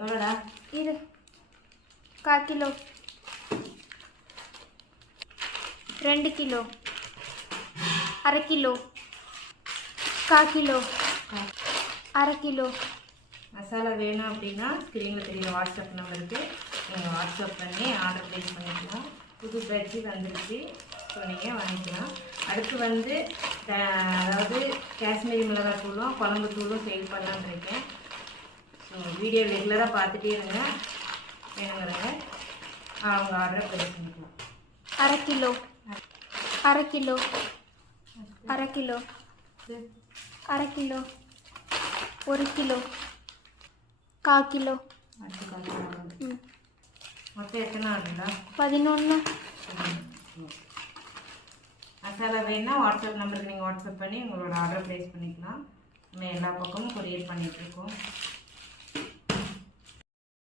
எவ்வளோடா இது 1/4 kilo 2 kilo 1/2 kilo 1/4 kilo 1/2 kilo masala வேணும் அப்படின்னா ஸ்க்ரீனில் தெரியுற வாட்ஸ்அப் நம்பருக்கு நீங்கள் வாட்ஸ்அப் பண்ணி ஆர்டர் ப்ளேஸ் பண்ணிக்கலாம். புது பேட்சி வந்துருச்சு, ஸோ நீங்கள் வாங்கிக்கலாம். அடுத்து வந்து அதாவது காஷ்மீரி மிளகாய் தூளும் குழம்பு தூளும் சேல் பண்ணலான்னு இருக்கேன். ஸோ வீடியோ ரெகுலராக பார்த்துட்டே இருங்க. வேணுங்கிறவங்க அவங்க ஆர்டரை ப்ளேஸ் பண்ணிக்கலாம். 1/2 kilo 1/2 kilo 1/2 kilo 1/2 kilo 1 kilo 1/4 kilo மொத்தம் எத்தனை ஆகுதுங்களா? 11. மசாலா வேணுன்னா வாட்ஸ்அப் நம்பருக்கு நீங்கள் வாட்ஸ்அப் பண்ணி உங்களோட ஆர்டர் ப்ளேஸ் பண்ணிக்கலாம். நம்ம எல்லா பக்கமும் கொரியர் பண்ணிகிட்ருக்கோம்.